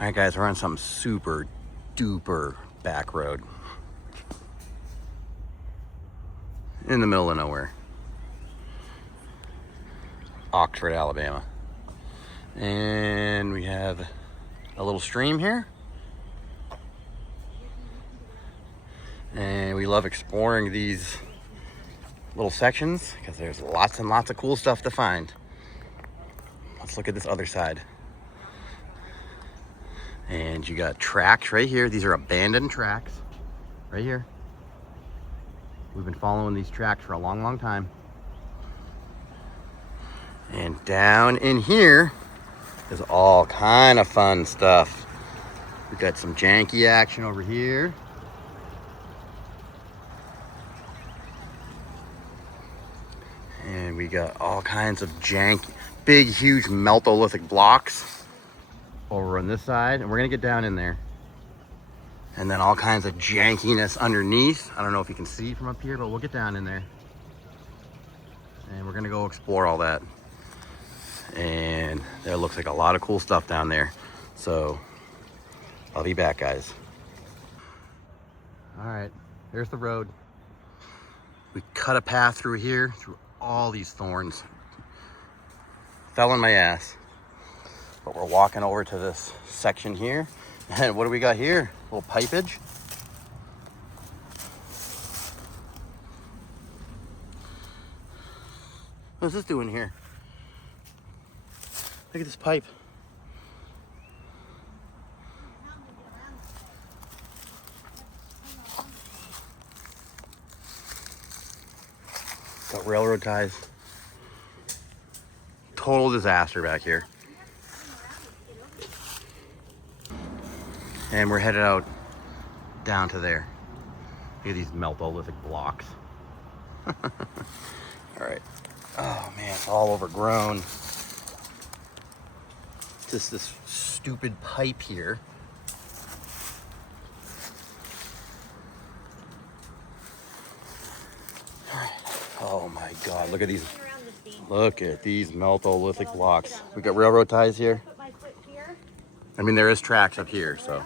All right, guys, we're on some super duper back road in the middle of nowhere, Oxford, Alabama. And we have a little stream here. And we love exploring these little sections because there's lots and lots of cool stuff to find. Let's look at this other side. And you got tracks right here. These are abandoned tracks right here. We've been following these tracks for a long, long time. And down in here is all kind of fun stuff. We've got some janky action over here. And we got all kinds of janky, big, huge meltolithic blocks over on this side. And we're gonna get down in there. And then all kinds of jankiness underneath. I don't know if you can see from up here, but we'll get down in there. And we're gonna go explore all that. And there looks like a lot of cool stuff down there. So I'll be back, guys. All right, there's the road. We cut a path through here, through all these thorns. Fell on my ass. But we're walking over to this section here. And what do we got here? A little pipage. What's this doing here? Look at this pipe. Got railroad ties. Total disaster back here. And we're headed out down to there. Look at these meltolithic blocks. All right. Oh man, it's all overgrown. Just this stupid pipe here. All right. Oh my God, look at these. Look at these meltolithic blocks. We got railroad ties here. I mean, there is tracks up here, so.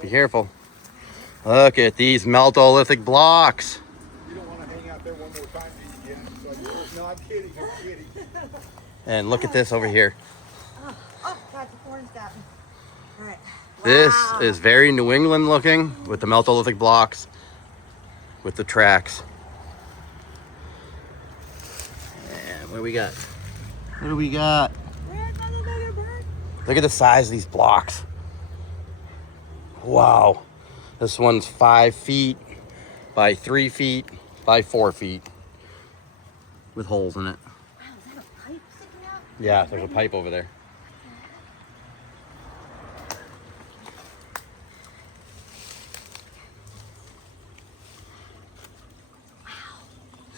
Be careful. Look at these meltolithic blocks. You don't want to hang out there one more time till you get it. So no, I'm kidding. I'm kidding. And look at this over here. Oh, God, the horns got me. All right. This is very New England looking with the meltolithic blocks, with the tracks. And what do we got? What do we got? Look at the size of these blocks. Wow. This one's 5 feet by 3 feet by 4 feet with holes in it. Wow, is that a pipe sticking out? Yeah, there's a pipe over there.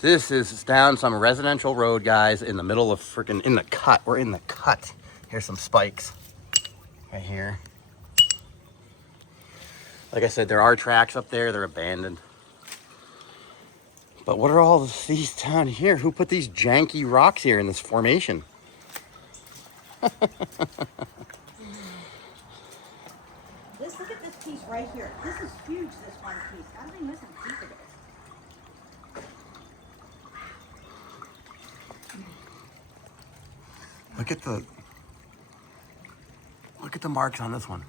This is down some residential road, guys, in the middle of freaking, in the cut. We're in the cut. Here's some spikes right here. Like I said, there are tracks up there. They're abandoned. But what are all these down here? Who put these janky rocks here in this formation? Look at this piece right here. This is huge, this one piece. I don't think this is deep it is. Look at the marks on this one.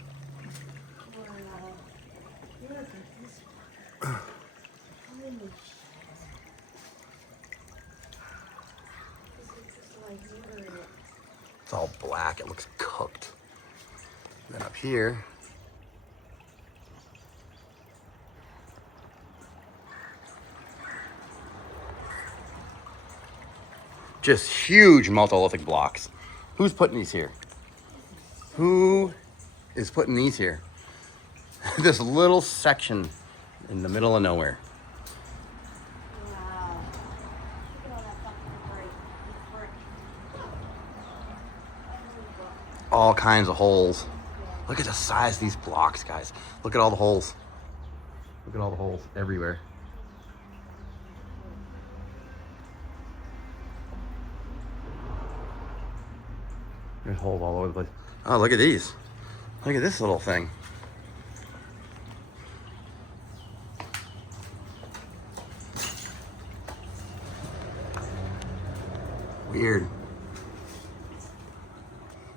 It's all black. It looks cooked. And then up here, just huge meltolithic blocks. Who's putting these here? Who is putting these here? This little section in the middle of nowhere. Wow. Look at all that fucking brick. All kinds of holes. Look at the size of these blocks, guys. Look at all the holes. Look at all the holes everywhere. There's holes all over the place. Oh, look at these. Look at this little thing. Weird.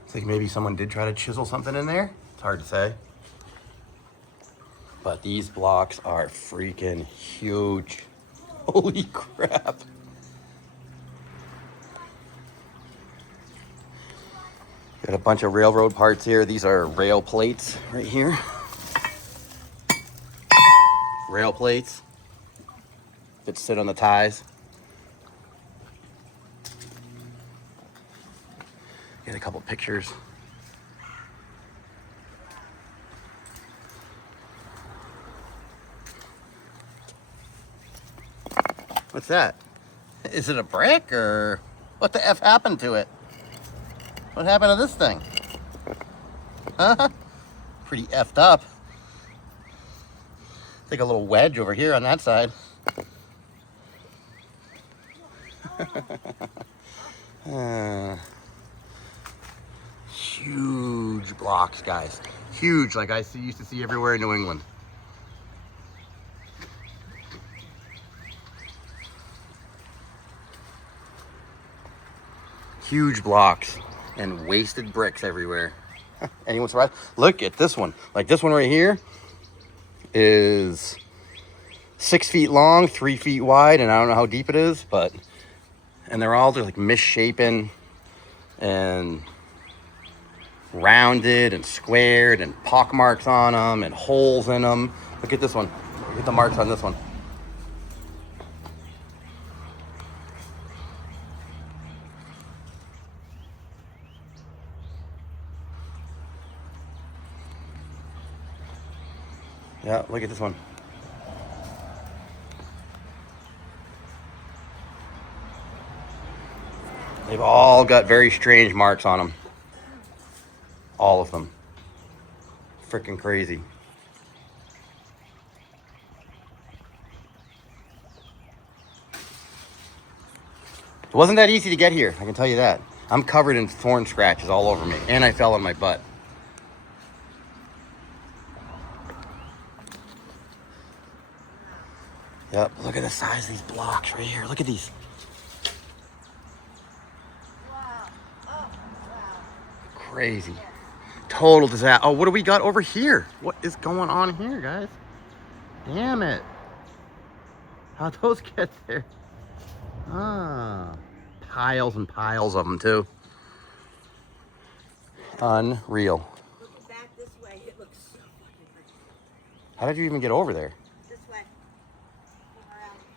It's like maybe someone did try to chisel something in there. It's hard to say. But these blocks are freaking huge. Holy crap. Got a bunch of railroad parts here. These are rail plates right here. Rail plates that sit on the ties. Get a couple pictures. What's that? Is it a brick or what the F happened to it? What happened to this thing? Huh? Pretty effed up. It's like a little wedge over here on that side. Huge blocks, guys. Huge, like I used to see everywhere in New England. Huge blocks and wasted bricks everywhere. Anyone surprised? Look at this one. Like this one right here is 6 feet long, 3 feet wide, and I don't know how deep it is, but, and they're all just like misshapen and rounded and squared and pock marks on them and holes in them. Look at this one. Look at the marks on this one. Yeah, look at this one. They've all got very strange marks on them. All of them. Freaking crazy. It wasn't that easy to get here, I can tell you that. I'm covered in thorn scratches all over me, and I fell on my butt. Yep, look at the size of these blocks right here. Look at these. Wow. Oh, wow. Crazy. Total disaster. Oh, what do we got over here? What is going on here, guys? Damn it. How'd those get there? Ah, piles and piles of them too. Unreal. Looking back this way, it looks so fucking pretty. How did you even get over there? This way.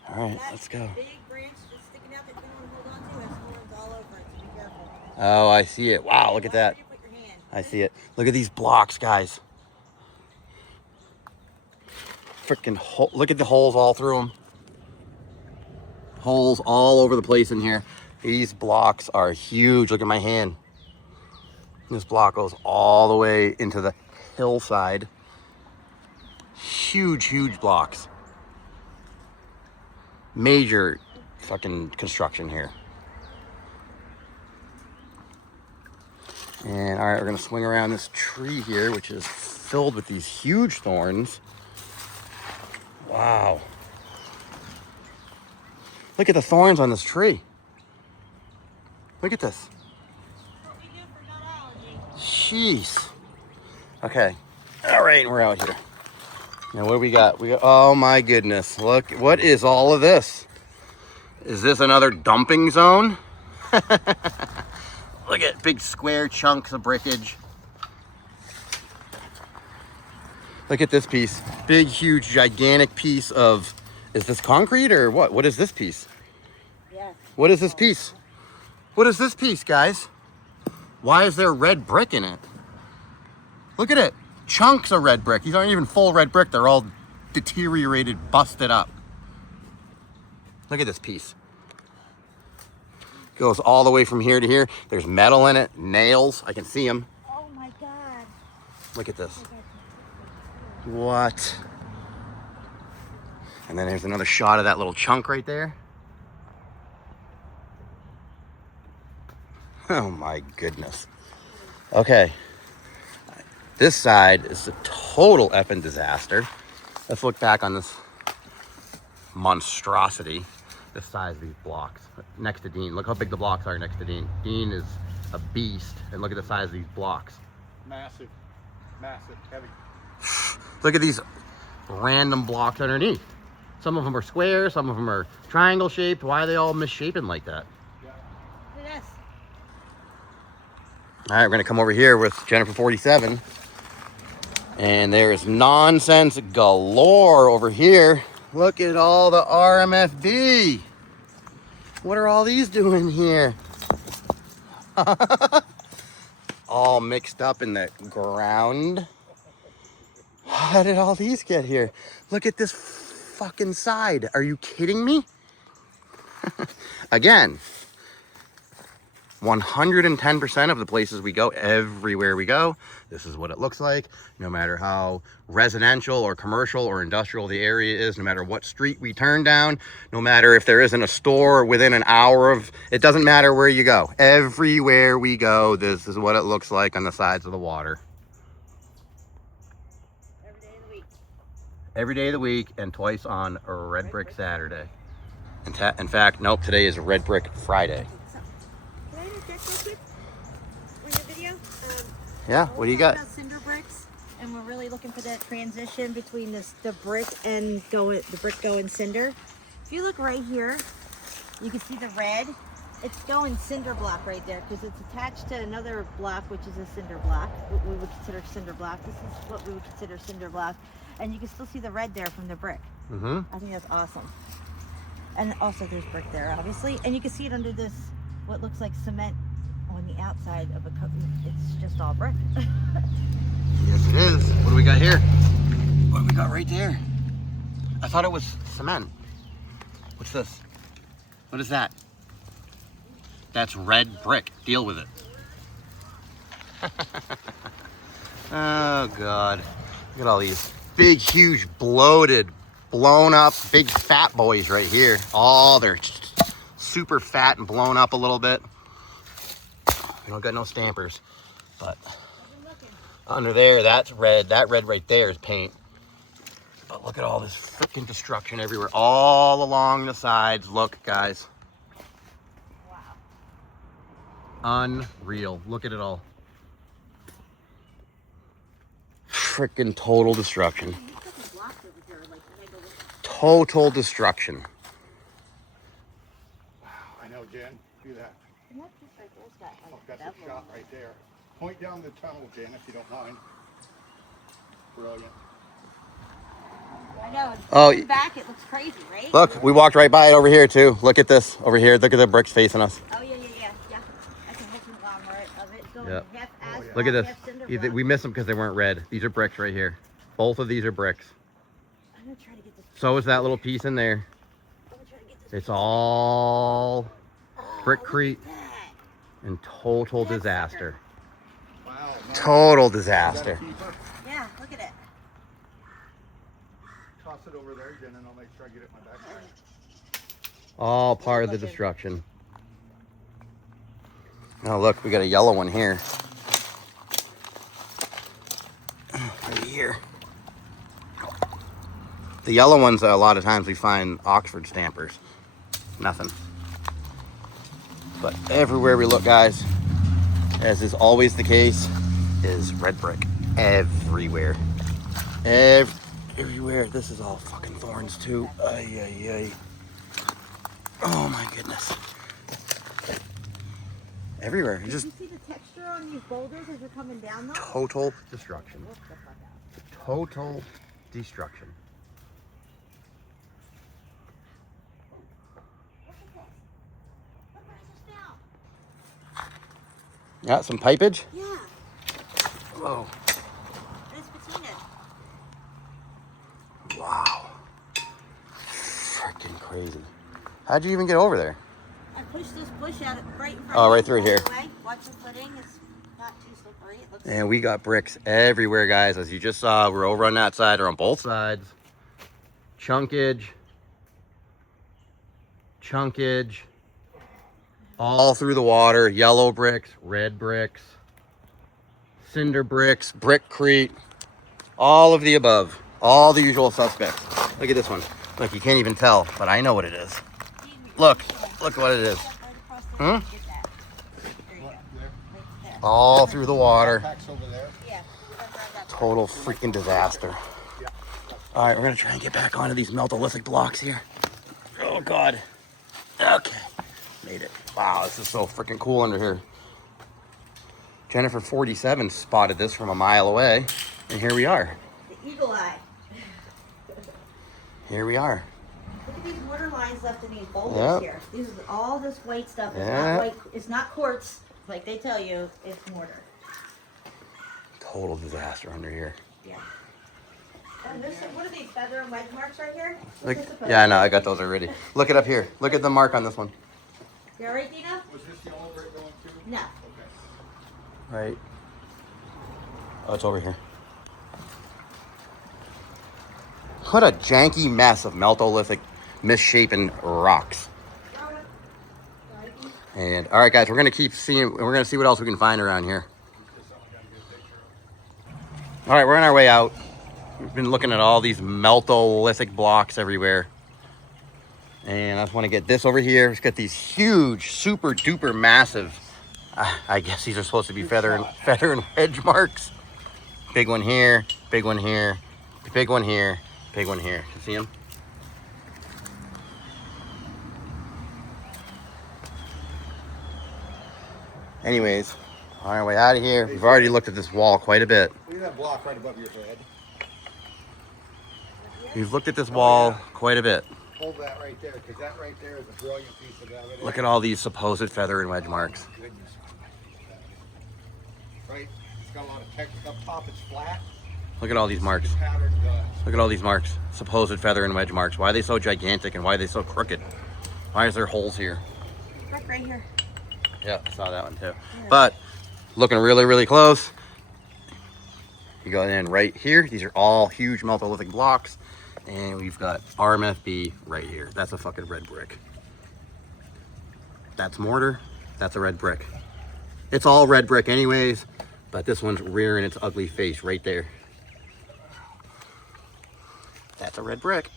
Come around. All right, That let's go. big branch just sticking out that you want to hold on to has thorns all over it, so be careful. Oh, I see it. Wow, look at that. Watch where you put your hand. I see it. Look at these blocks, guys. Freaking look at the holes all through them. Holes all over the place in here. These blocks are huge. Look at my hand. This block goes all the way into the hillside. Huge, huge blocks. Major fucking construction here. And all right, we're gonna swing around this tree here, which is filled with these huge thorns. Wow. Look at the thorns on this tree. Look at this. What we do for nutology. Jeez. Okay. All right, we're out here. Now what do we got? We got, oh my goodness. Look, what is all of this? Is this another dumping zone? Look at big square chunks of brickage. Look at this piece. Big, huge, gigantic piece of, is this concrete or what? What is this piece? Yeah. What is this piece? What is this piece, guys? Why is there red brick in it? Look at it. Chunks of red brick. These aren't even full red brick. They're all deteriorated, busted up. Look at this piece. Goes all the way from here to here. There's metal in it, nails. I can see them. Oh my God. Look at this. What? And then there's another shot of that little chunk right there. Oh my goodness. Okay. This side is a total effing disaster. Let's look back on this monstrosity. The size of these blocks next to Dean. Look how big the blocks are next to Dean. Dean is a beast, and look at the size of these blocks. Massive, massive, heavy. Look at these random blocks underneath. Some of them are square, some of them are triangle shaped. Why are they all misshapen like that? Yeah. Look at this. All right, we're gonna come over here with Jennifer 47. And there's nonsense galore over here. Look at all the RMFB. What are all these doing here? All mixed up in the ground. How did all these get here? Look at this fucking side. Are you kidding me? Again, 110% of the places we go, everywhere we go, this is what it looks like. No matter how residential or commercial or industrial the area is, no matter what street we turn down, no matter if there isn't a store within an hour of, it doesn't matter where you go. Everywhere we go, this is what it looks like on the sides of the water. Every day of the week. Every day of the week and twice on a Red Brick Saturday. In fact, nope, today is Red Brick Friday. Can I interject real quick on your video? Yeah, what do you we're talking got? about cinder bricks, and we're really looking for that transition between the brick and the brick going cinder. If you look right here, you can see the red. It's going cinder block right there because it's attached to another block, which is a cinder block. What we would consider cinder block. This is what we would consider cinder block, and you can still see the red there from the brick. Mm-hmm. I think that's awesome. And also there's brick there, obviously, and you can see it under this what looks like cement on the outside of a coat. It's just all brick. Yes, it is. What do we got here? What do we got right there? I thought it was cement. What's this? What is that? That's red brick. Deal with it. Oh, God. Look at all these big, huge, bloated, blown up, big fat boys right here. Oh, they're super fat and blown up a little bit. We don't got no stampers, but under there, that's red. That red right there is paint. But look at all this freaking destruction everywhere, all along the sides. Look, guys. Wow. Unreal. Look at it all. Freaking total destruction. Total destruction. Wow, I know, Jen. Do that. Oh, got the shot right there. Point down the tunnel, Jen, if you don't mind. Brilliant. I know. Oh, Looking back, it looks crazy, right? Look, we walked right by it over here too. Look at this over here. Look at the bricks facing us. Oh, yeah. That's a whole conglomerate of it going Yep. half asphalt, Look at this. half cinder block. We missed them because they weren't red. These are bricks right here. Both of these are bricks. I'm gonna try to get this. So is that little piece in there. I'm gonna try to get this. It's all Oh, brickcrete look at that. and total That's disaster. Wow. Nice. Total Is that a disaster. keeper? Yeah, look at it. Toss it over there, Jen, and I'll make sure I get it in my backpack. All part of the destruction. Oh, look, we got a yellow one here. Right here. The yellow ones, a lot of times we find Oxford stampers. Nothing. But everywhere we look, guys, as is always the case, is red brick. Everywhere. Everywhere. This is all fucking thorns, too. Ay, ay, ay. Oh, my goodness. Everywhere. Did Just you see the texture on these boulders as you're coming down though? total destruction. Look the fuck out. Total destruction. Look at this. Look what I just found. Yeah, some pipage. Yeah. Whoa. It's patina. Wow. Freaking crazy. How'd you even get over there? I pushed this bush out right in front Oh, of right me through all here. the way. Watch the footing. It's not too slippery. It looks And we got bricks everywhere, guys. As you just saw, we're over on that side or on both sides. Chunkage. Chunkage. All through the water. Yellow bricks, red bricks. cinder bricks, brickcrete, all of the above. All the usual suspects. Look at this one. Look, you can't even tell, but I know what it is. Look what it is. Hmm? All through the water. Total freaking disaster. All right, we're gonna try and get back onto these meltolithic blocks here. Oh God. Okay, made it. Wow, this is so freaking cool under here. Jennifer 47 spotted this from a mile away, and here we are. The eagle eye. Here we are. Look at these mortar lines left in these boulders here. This is all this white stuff. It's not white. It's not quartz, like they tell you. It's mortar. Total disaster under here. Yeah. And this, what are these feather and wedge marks right here? Look, yeah, I know. I got those already. Look it up here. Look at the mark on this one. You all right, Dina? Was this the only brick going to? No. Okay. Right. Oh, it's over here. What a janky mess of meltolithic, misshapen rocks. And all right, guys, we're gonna keep seeing. We're gonna see what else we can find around here. All right, we're on our way out. We've been looking at all these meltolithic blocks everywhere, and I just want to get this over here. It's got these huge, super duper massive. I guess these are supposed to be feather and wedge marks. Big one here, big one here, big one here, big one here. You see them? Anyways, on our way out of here, we've already looked at this wall quite a bit. Look at that block right above your head. We've looked at this wall quite a bit. Hold that right there, because that right there is a brilliant piece of evidence. Look at all these supposed feather and wedge marks. Goodness. Right? It's got a lot of text up top. It's flat. Look at all these marks. Pattern does. Look at all these marks. Supposed feather and wedge marks. Why are they so gigantic and why are they so crooked? Why is there holes here? Look right here. Yeah, I saw that one too. But looking really, really close, you go in right here. These are all huge meltolithic blocks. And we've got RMFB right here. That's a fucking red brick. That's mortar. That's a red brick. It's all red brick anyways, but this one's rearing its ugly face right there. That's a red brick.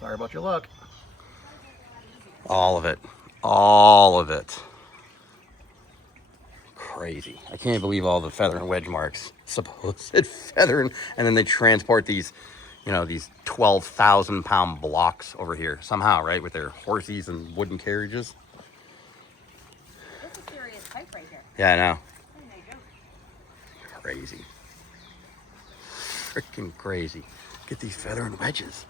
Sorry about your luck. All of it. All of it. Crazy. I can't believe all the feather and wedge marks. Supposed feather and then they transport these, you know, these 12,000 pound blocks over here somehow, right? With their horses and wooden carriages. That's a serious pipe right here. Yeah, I know. There you go. Crazy. Freaking crazy. Get these feather and wedges.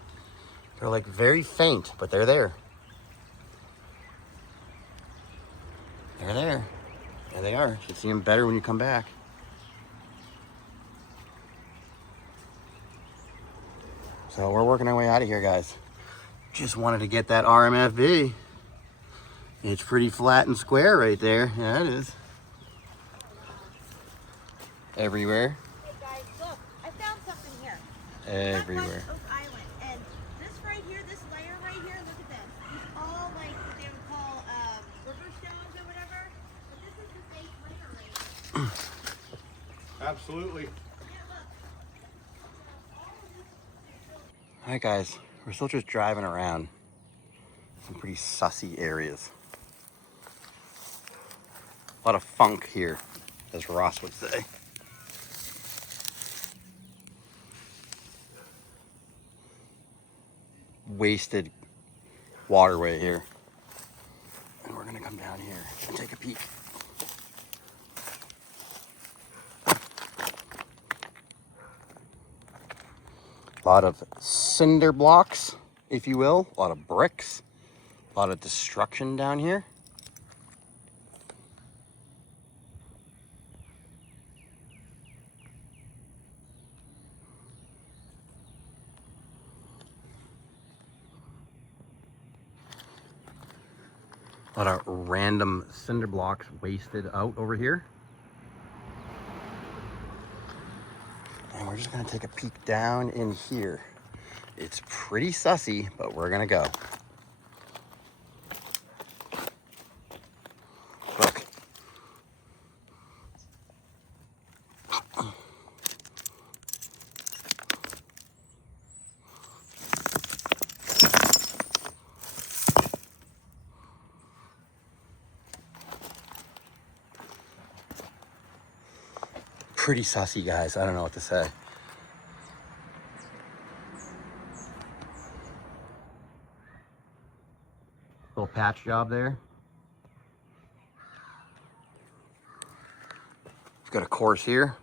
They're like very faint, but they're there. They're there. There they are. You should see them better when you come back. So we're working our way out of here, guys. Just wanted to get that RMFB. It's pretty flat and square right there. Yeah, it is. Everywhere. Hey guys, look, I found something here. Everywhere. Oak Island, and this right here, this layer right here, look at this. It's all like what they would call river stones or whatever. But this is the base layer right here. Absolutely. All right, guys. We're still just driving around some pretty sussy areas. A lot of funk here, as Ross would say. Wasted waterway here. And we're gonna come down here and take a peek. A lot of cinder blocks, if you will. A lot of bricks. A lot of destruction down here. A lot of random cinder blocks wasted out over here. And we're just gonna take a peek down in here. It's pretty sussy, but we're gonna go. pretty sussy, guys. I don't know what to say. Little patch job there. We've got a course here.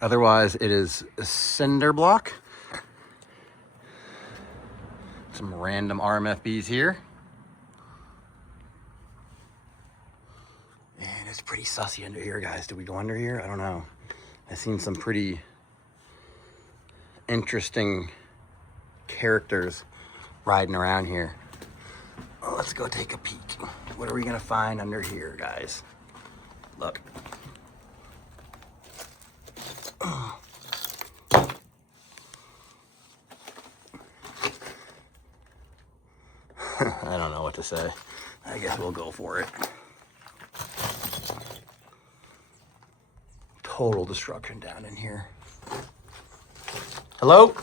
Otherwise, it is a cinder block. Some random RMFBs here. And it's pretty sussy under here, guys. Do we go under here? I don't know. I've seen some pretty interesting characters riding around here. Well, let's go take a peek. What are we gonna find under here, guys? Look. I don't know what to say. I guess we'll go for it. Total destruction down in here. Hello?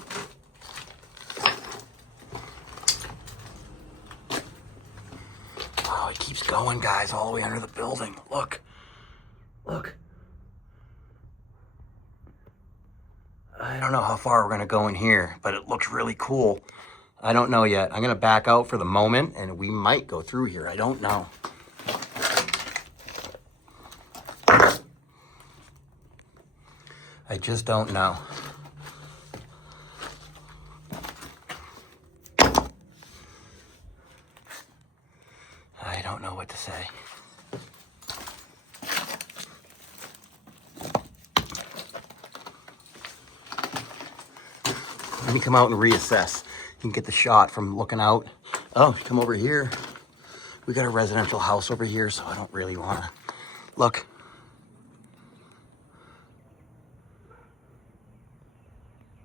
Oh, it keeps going, guys, all the way under the building. Look. Look. I don't know how far we're gonna go in here, but it looks really cool. I don't know yet. I'm gonna back out for the moment and we might go through here. I don't know. I just don't know. I don't know what to say. Let me come out and reassess. You can get the shot from looking out. Oh, come over here. We got a residential house over here, so I don't really want to look.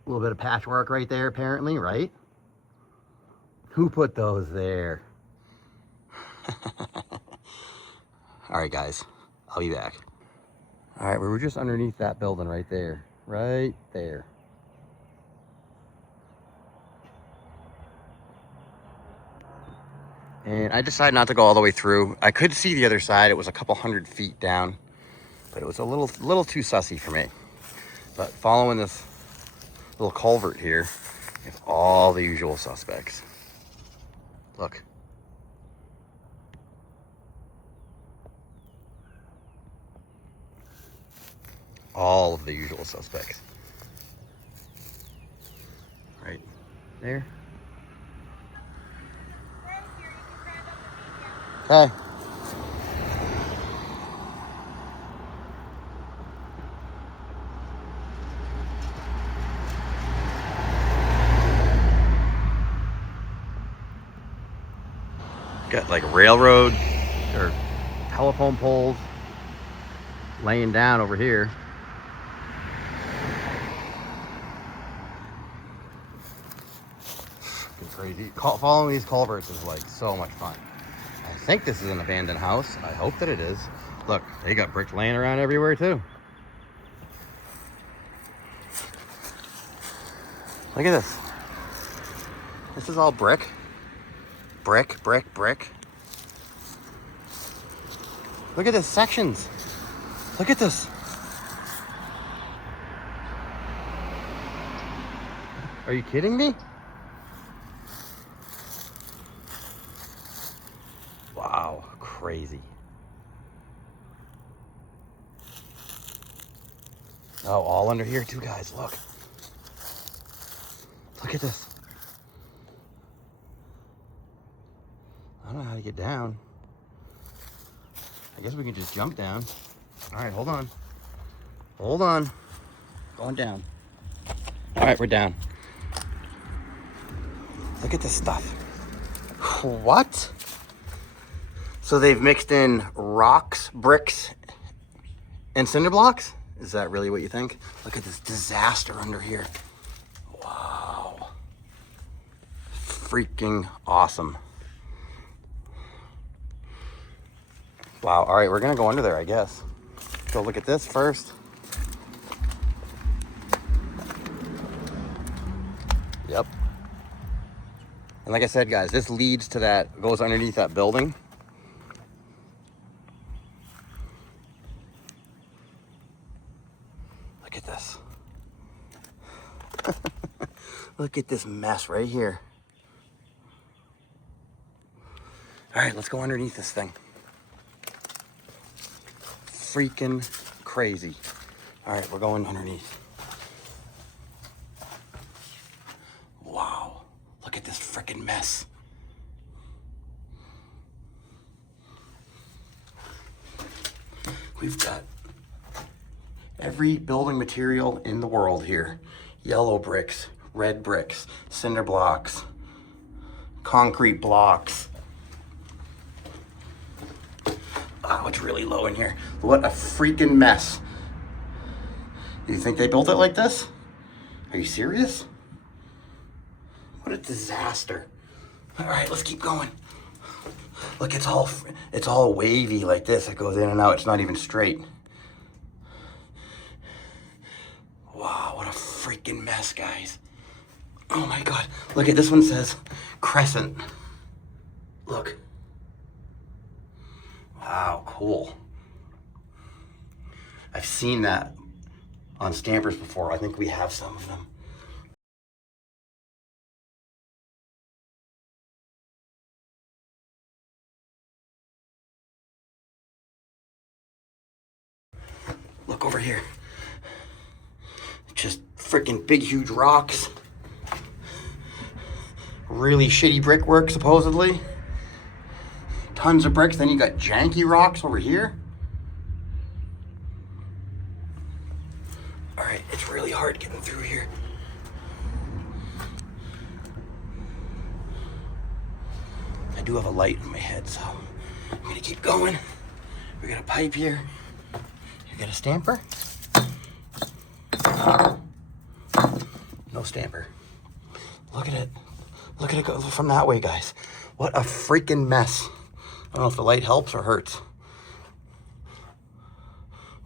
A little bit of patchwork right there, apparently, right? Who put those there? All right, guys, I'll be back. All right, we were just underneath that building right there, right there. And I decided not to go all the way through. I could see the other side. It was a couple 100 feet down, but it was a little too sussy for me. But following this little culvert here, you have all the usual suspects. Look. All of the usual suspects. Right there. Okay. Got like railroad or telephone poles laying down over here. It's crazy. Following these culverts is like so much fun. I think this is an abandoned house. I hope that it is. Look, they got bricks laying around everywhere too. Look at this. This is all brick. Brick, brick, brick. Look at this, sections. Look at this. Are you kidding me? Wow, crazy. Oh, all under here too, guys, look. Look at this. I don't know how to get down. I guess we can just jump down. All right, hold on. Hold on. Going down. All right, we're down. Look at this stuff. What? So they've mixed in rocks, bricks, and cinder blocks? Is that really what you think? Look at this disaster under here. Wow. Freaking awesome. Wow, all right, we're gonna go under there, I guess. Go look at this first. And like I said, guys, this leads to that, goes underneath that building. Look at this. Look at this mess right here. All right, let's go underneath this thing. Freaking crazy. All right, we're going underneath. Wow, look at this freaking mess. We've got every building material in the world here. Yellow bricks, red bricks, cinder blocks, concrete blocks. Oh, it's really low in here. What a freaking mess. Do you think they built it like this? Are you serious? What a disaster. All right, let's keep going. Look, it's all wavy like this. It goes in and out. It's not even straight. Wow, what a freaking mess, guys. Oh my God. Look at this one, says crescent. Look. Wow, cool. I've seen that on stampers before. I think we have some of them. Look over here. Just freaking big, huge rocks. Really shitty brickwork, supposedly. Tons of bricks. Then you got janky rocks over here. All right, it's really hard getting through here. I do have a light in my head, so I'm gonna keep going. We got a pipe here. You got a stamper? No stamper. Look at it. Look at it go from that way, guys. What a freaking mess. I don't know if the light helps or hurts.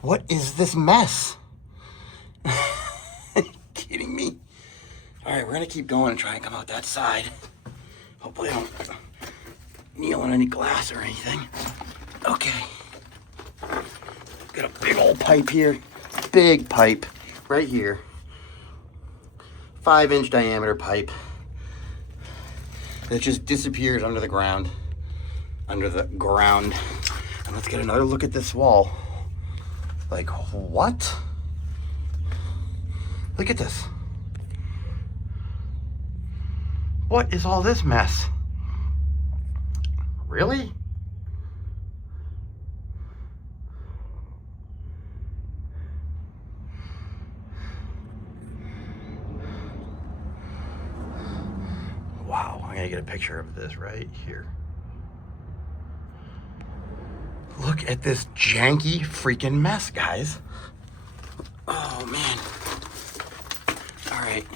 What is this mess? Are you kidding me? All right, we're gonna keep going and try and come out that side. Hopefully I don't kneel on any glass or anything. Okay. Got a big old pipe here. Big pipe right here. 5-inch diameter pipe. It just disappears under the ground. Under the ground. And let's get another look at this wall. Like, what? Look at this. What is all this mess? Really? Wow, I'm gonna get a picture of this right here. Look at this janky freaking mess, guys. Oh man. All right,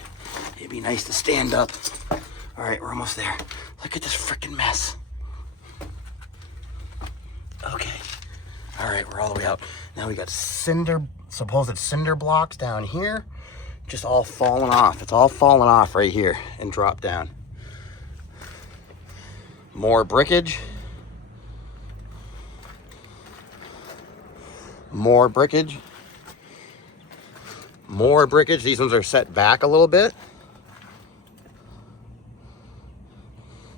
it'd be nice to stand up. All right, we're almost there. Look at this freaking mess. Okay. All right, we're all the way out. Now we got supposed cinder blocks down here, just all falling off. It's all falling off right here and dropped down. More brickage. More brickage. More brickage. These ones are set back a little bit.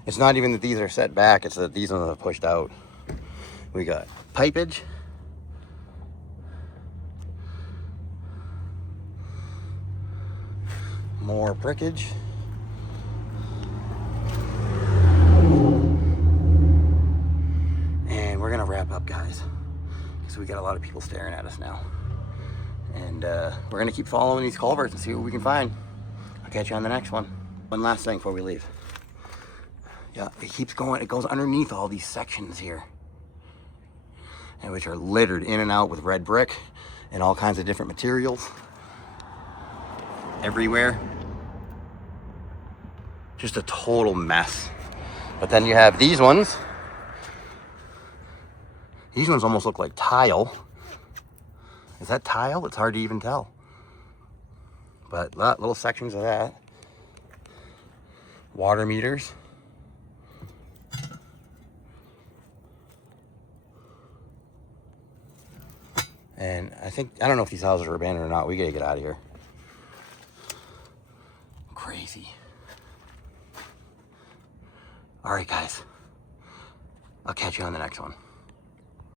It's not even that these are set back, it's that these ones are pushed out. We got pipage. More brickage. And we're gonna wrap up, guys, because we got a lot of people staring at us now. And we're gonna keep following these culverts and see what we can find. I'll catch you on the next one. One last thing before we leave. Yeah, it keeps going. It goes underneath all these sections here, and which are littered in and out with red brick and all kinds of different materials everywhere. Just a total mess. But then you have these ones. These ones almost look like tile. Is that tile? It's hard to even tell. But little sections of that. Water meters. And I don't know if these houses are abandoned or not. We gotta get out of here. Crazy. All right, guys. I'll catch you on the next one.